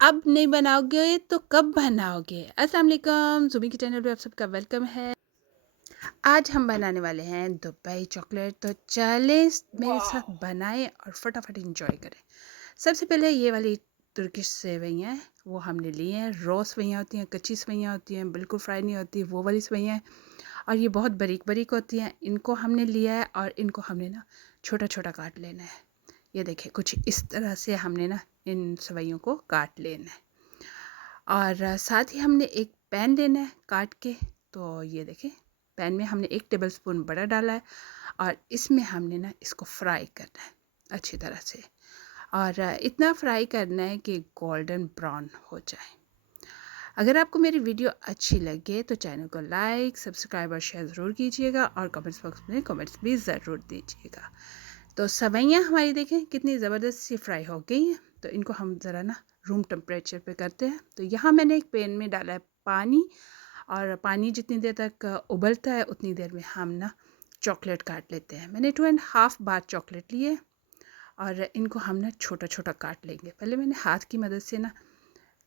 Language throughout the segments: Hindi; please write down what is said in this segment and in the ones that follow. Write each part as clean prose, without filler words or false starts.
अब नहीं बनाओगे तो कब बनाओगे? अस्सलाम वालेकुम, ज़ुमी के चैनल पे आप सबका वेलकम है। आज हम बनाने वाले हैं दुबई चॉकलेट, तो चलें मेरे साथ बनाएँ और फटाफट एन्जॉय करें। सबसे पहले ये वाली तुर्किश सेवइयाँ हैं, वो हमने ली हैं। रॉ सेवइयाँ होती हैं, कच्ची सेवइयाँ होती हैं, बिल्कुल फ्राई नहीं होती, वो वाली सेवइयाँ हैं। और ये बहुत बारीक-बारीक होती हैं, इनको हमने लिया है और इनको हमने ना छोटा-छोटा काट लेना है। ये देखिए कुछ इस तरह से हमने ना इन सेवइयों को काट लेना है। और साथ ही हमने एक पैन लेना है काट के। तो ये देखें, पैन में हमने 1 टेबलस्पून बटर डाला है और इसमें हमने ना इसको फ्राई करना है अच्छी तरह से। और इतना फ्राई करना है कि गोल्डन ब्राउन हो जाए। अगर आपको मेरी वीडियो अच्छी लगे तो चैनल को लाइक, सब्सक्राइब और शेयर ज़रूर कीजिएगा और कमेंट्स बॉक्स में कमेंट्स भी ज़रूर दीजिएगा। तो सेवइयाँ हमारी देखें कितनी ज़बरदस्त सी फ्राई हो गई हैं। तो इनको हम ज़रा ना रूम टेम्परेचर पे करते हैं। तो यहाँ मैंने एक पैन में डाला है पानी, और पानी जितनी देर तक उबलता है उतनी देर में हम ना चॉकलेट काट लेते हैं। मैंने 2.5 बार चॉकलेट लिए और इनको हम ना छोटा छोटा काट लेंगे। पहले मैंने हाथ की मदद से ना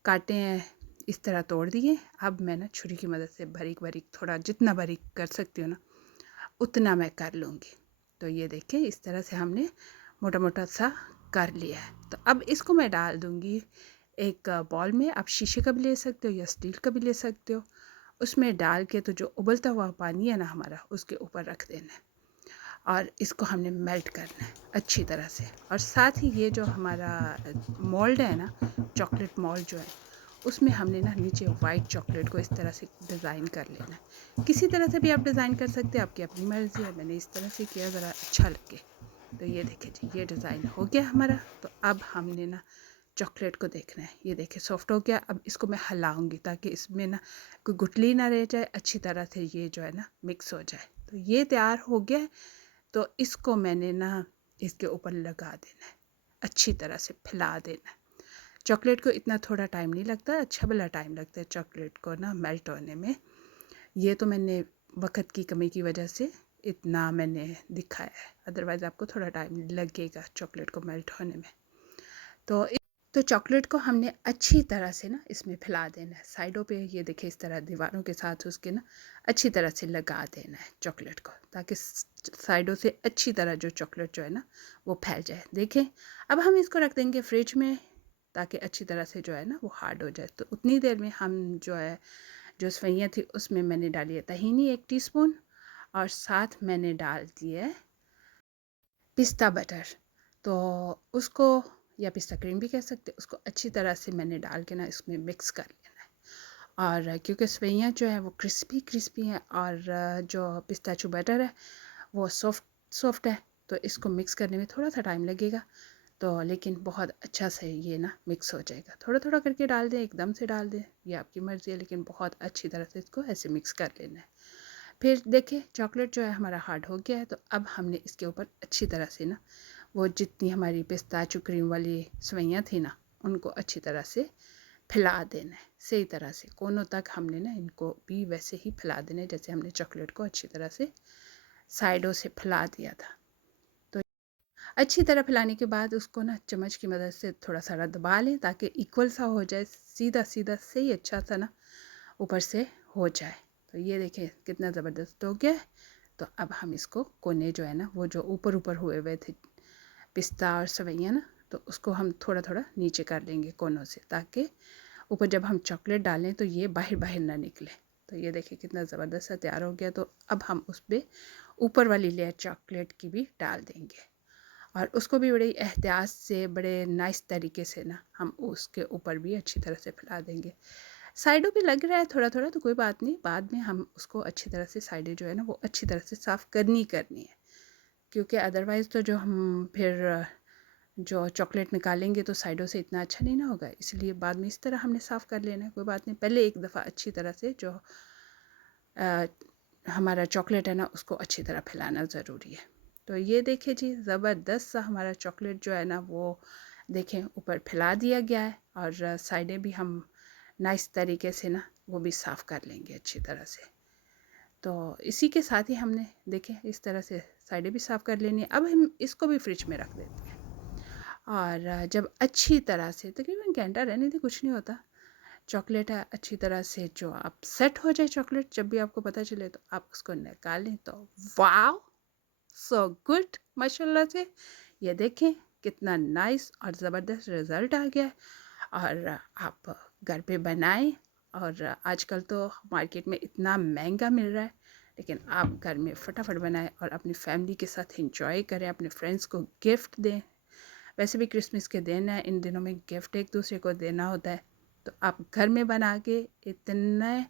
काटे हैं, इस तरह तोड़ दिए। अब मैं ना छुरी की मदद से बारीक बारीक, थोड़ा जितना बारीक कर सकती हूँ ना उतना मैं कर लूँगी। तो ये देखिए इस तरह से हमने मोटा मोटा सा कर लिया है। तो अब इसको मैं डाल दूँगी एक बॉल में। आप शीशे का भी ले सकते हो या स्टील का भी ले सकते हो। उसमें डाल के तो जो उबलता हुआ पानी है ना हमारा, उसके ऊपर रख देना है और इसको हमने मेल्ट करना है अच्छी तरह से। और साथ ही ये जो हमारा मोल्ड है ना, चॉकलेट मोल्ड जो है, उसमें हमने ना नीचे वाइट चॉकलेट को इस तरह से डिज़ाइन कर लेना है। किसी तरह से भी आप डिज़ाइन कर सकते हैं, आपकी अपनी मर्ज़ी है। मैंने इस तरह से किया ज़रा अच्छा लगे। तो ये देखिए जी, ये डिज़ाइन हो गया हमारा। तो अब हमने ना चॉकलेट को देखना है। ये देखिए सॉफ्ट हो गया। अब इसको मैं हिलाऊंगी ताकि इसमें ना कोई गुठली ना रह जाए, अच्छी तरह से ये जो है ना मिक्स हो जाए। तो ये तैयार हो गया है। तो इसको मैंने ना इसके ऊपर लगा देना है, अच्छी तरह से फैला देना है। चॉकलेट को इतना थोड़ा टाइम नहीं लगता, अच्छा भला टाइम लगता है चॉकलेट को ना मेल्ट होने में। ये तो मैंने वक्त की कमी की वजह से इतना मैंने दिखाया है, अदरवाइज़ आपको थोड़ा टाइम लगेगा चॉकलेट को मेल्ट होने में। तो तो चॉकलेट को हमने अच्छी तरह से ना इसमें फैला देना है साइडों पे। ये देखिए इस तरह दीवारों के साथ उसके ना अच्छी तरह से लगा देना है चॉकलेट को, ताकि साइडों से अच्छी तरह जो चॉकलेट जो है ना वो फैल जाए। देखें, अब हम इसको रख देंगे फ्रिज में ताकि अच्छी तरह से जो है ना वो हार्ड हो जाए। तो उतनी देर में हम जो है, जो सवैयाँ थी उसमें मैंने डाली है तहीनी 1 टीस्पून, और साथ मैंने डाल दिया है पिस्ता बटर। तो उसको, या पिस्ता क्रीम भी कह सकते हैं, उसको अच्छी तरह से मैंने डाल के ना इसमें मिक्स कर लेना है। और क्योंकि सेवइयाँ जो है वो क्रिस्पी क्रिस्पी हैं और जो पिस्ताचू बटर है वो सॉफ्ट सॉफ्ट है। तो इसको मिक्स करने में थोड़ा सा टाइम लगेगा, तो लेकिन बहुत अच्छा से ये ना मिक्स हो जाएगा। थोड़ा थोड़ा करके डाल दें, एकदम से डाल दें, ये आपकी मर्ज़ी है, लेकिन बहुत अच्छी तरह से इसको ऐसे मिक्स कर लेना है। फिर देखिए चॉकलेट जो है हमारा हार्ड हो गया है। तो अब हमने इसके ऊपर अच्छी तरह से ना वो जितनी हमारी पिस्ताचू क्रीम वाली सेवइयाँ थी ना, उनको अच्छी तरह से फैला देना है। सही तरह से कोनों तक हमने ना इनको भी वैसे ही फैला देना है जैसे हमने चॉकलेट को अच्छी तरह से साइडों से फैला दिया था। तो अच्छी तरह फैलाने के बाद उसको ना चम्मच की मदद से थोड़ा सा दबा लें ताकि इक्वल सा हो जाए, सीधा सीधा सही अच्छा सा ना ऊपर से हो जाए। तो ये देखें कितना ज़बरदस्त हो गया है। तो अब हम इसको कोने जो है ना, वो जो ऊपर ऊपर हुए हुए थे पिस्ता और सेवइयाँ ना, तो उसको हम थोड़ा थोड़ा नीचे कर लेंगे कोनों से, ताकि ऊपर जब हम चॉकलेट डालें तो ये बाहर बाहर ना निकले। तो ये देखिए कितना ज़बरदस्त सा तैयार हो गया। तो अब हम उस पर ऊपर वाली लेयर चॉकलेट की भी डाल देंगे और उसको भी बड़ी एहतियात से, बड़े नाइस तरीके से ना हम उसके ऊपर भी अच्छी तरह से फैला देंगे। साइडों पे लग रहा है थोड़ा थोड़ा तो कोई बात नहीं, बाद में हम उसको अच्छी तरह से साइडें जो है ना वो अच्छी तरह से साफ़ करनी करनी है, क्योंकि अदरवाइज़ तो जो हम फिर जो चॉकलेट निकालेंगे तो साइडों से इतना अच्छा नहीं ना होगा। इसलिए बाद में इस तरह हमने साफ़ कर लेना है, कोई बात नहीं। पहले एक दफ़ा अच्छी तरह से जो हमारा चॉकलेट है ना उसको अच्छी तरह फैलाना ज़रूरी है। तो ये देखिए जी, ज़बरदस्त सा हमारा चॉकलेट जो है ना वो देखें ऊपर फैला दिया गया है, और साइडें भी हम नाइस तरीके से ना वो भी साफ़ कर लेंगे अच्छी तरह से। तो इसी के साथ ही हमने देखें इस तरह से साइडें भी साफ़ कर लेनी है। अब हम इसको भी फ्रिज में रख देते हैं और जब अच्छी तरह से तकरीबन घंटा रहने दे, कुछ नहीं होता। चॉकलेट है अच्छी तरह से जो आप सेट हो जाए चॉकलेट, जब भी आपको पता चले तो आप उसको निकालें तो वाओ, सो गुड, माशाल्लाह से। ये देखें कितना नाइस और ज़बरदस्त रिज़ल्ट आ गया है। और आप घर पे बनाएं। और आजकल तो मार्केट में इतना महंगा मिल रहा है, लेकिन आप घर में फटाफट बनाएं और अपनी फैमिली के साथ एंजॉय करें, अपने फ्रेंड्स को गिफ्ट दें। वैसे भी क्रिसमस के दिन है, इन दिनों में गिफ्ट एक दूसरे को देना होता है, तो आप घर में बना के इतने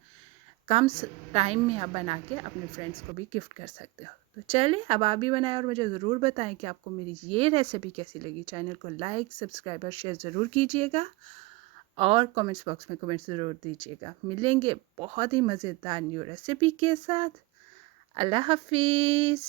कम टाइम में आप बना के अपने फ्रेंड्स को भी गिफ्ट कर सकते हो। तो चलिए अब आप भी बनाएं और मुझे ज़रूर बताएं कि आपको मेरी ये रेसिपी कैसी लगी। चैनल को लाइक, सब्सक्राइब और शेयर ज़रूर कीजिएगा और कमेंट्स बॉक्स में कमेंट ज़रूर दीजिएगा। मिलेंगे बहुत ही मज़ेदार न्यू रेसिपी के साथ। अल्लाह हाफिज़।